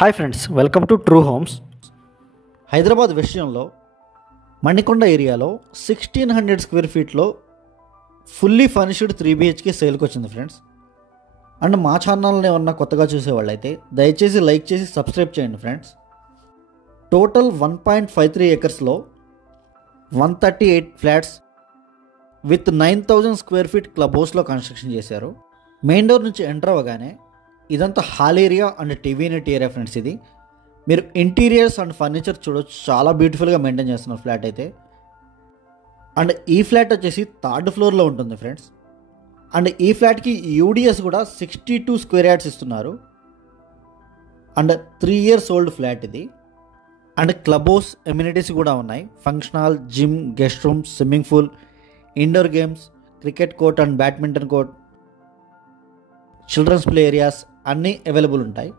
Hi friends, welcome to true homes. Hyderabad విషయంలో మణికొండ ఏరియాలో 1600 square ఫీట్లో fully furnished 3BHK సేల్కి వచ్చింది ఫ్రెండ్స్. అండ్ మా ఛానల్ని ఏమన్నా కొత్తగా చూసేవాళ్ళైతే దయచేసి లైక్ చేసి సబ్స్క్రైబ్ చేయండి friends. Total 1.53 ఏకర్స్లో 138 flats with 9000 square feet club హౌస్లో కన్స్ట్రక్షన్ చేశారు. మెయిన్ డోర్ నుంచి ఎంటర్ అవ్వగానే ఇదంతా hall area and TV unit area friends. ఇది మీరు ఇంటీరియర్స్ అండ్ ఫర్నిచర్ చూడొచ్చు, చాలా బ్యూటిఫుల్గా మెయింటైన్ చేస్తున్నారు ఫ్లాట్ అయితే. అండ్ ఈ ఫ్లాట్ వచ్చేసి 3rd ఫ్లోర్లో ఉంటుంది ఫ్రెండ్స్. అండ్ ఈ ఫ్లాట్కి యూడిఎస్ కూడా 62 స్క్వేర్ యార్డ్స్ ఇస్తున్నారు. అండ్ 3 years ఓల్డ్ ఫ్లాట్ ఇది. అండ్ క్లబ్ హౌస్ ఎమ్యూనిటీస్ కూడా ఉన్నాయి. Function hall, gym, guest room, swimming pool, indoor games, cricket court and badminton court, children's play areas అన్నీ అవైలబుల్ ఉంటాయి.